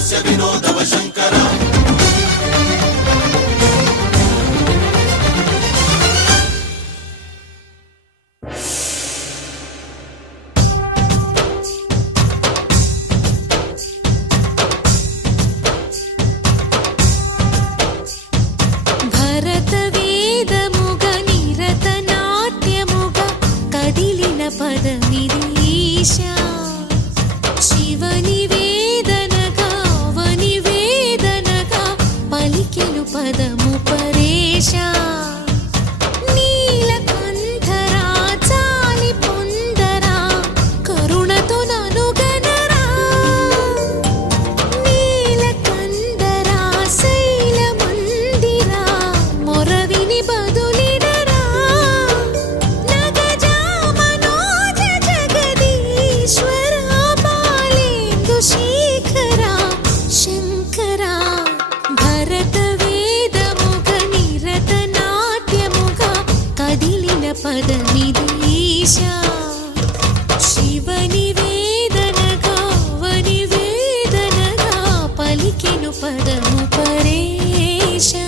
हास्य विनोदव शंकर పదమిదీశా శివని వేదనగా వని వేదనగా పలికెను పదము పరేశా నీలకంఠరా చాలి పొందరా కరుణతో ననుగనరా నీలకంఠరా శైల మందిరా మొరవిని బదులిడరా శేఖరా శంకరా భరత వేదముగ నిరత నాట్యముగా కదిలిన పదమిదీశా శివని వేదనగా వని వేదనగా పలికెను పదము పరేశా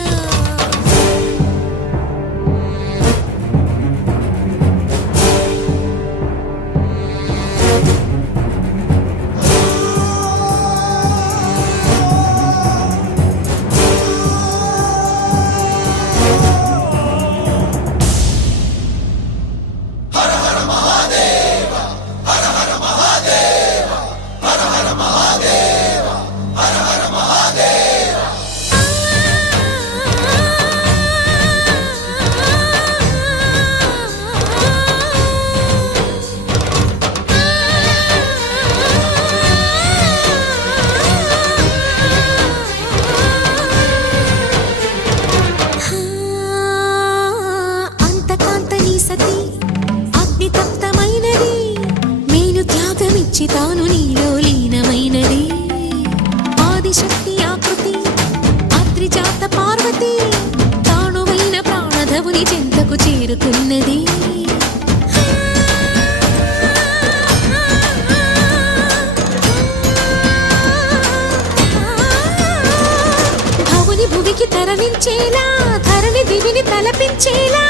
తాను నీలో లీనమైనది ఆదిశక్తి ఆకృతి అత్రిజాత పార్వతి తానువైన ప్రాణధవుని చెంతకు చేరుతున్నది భవుని భువికి తరలించేలా ధరణి దివిని తలపించేలా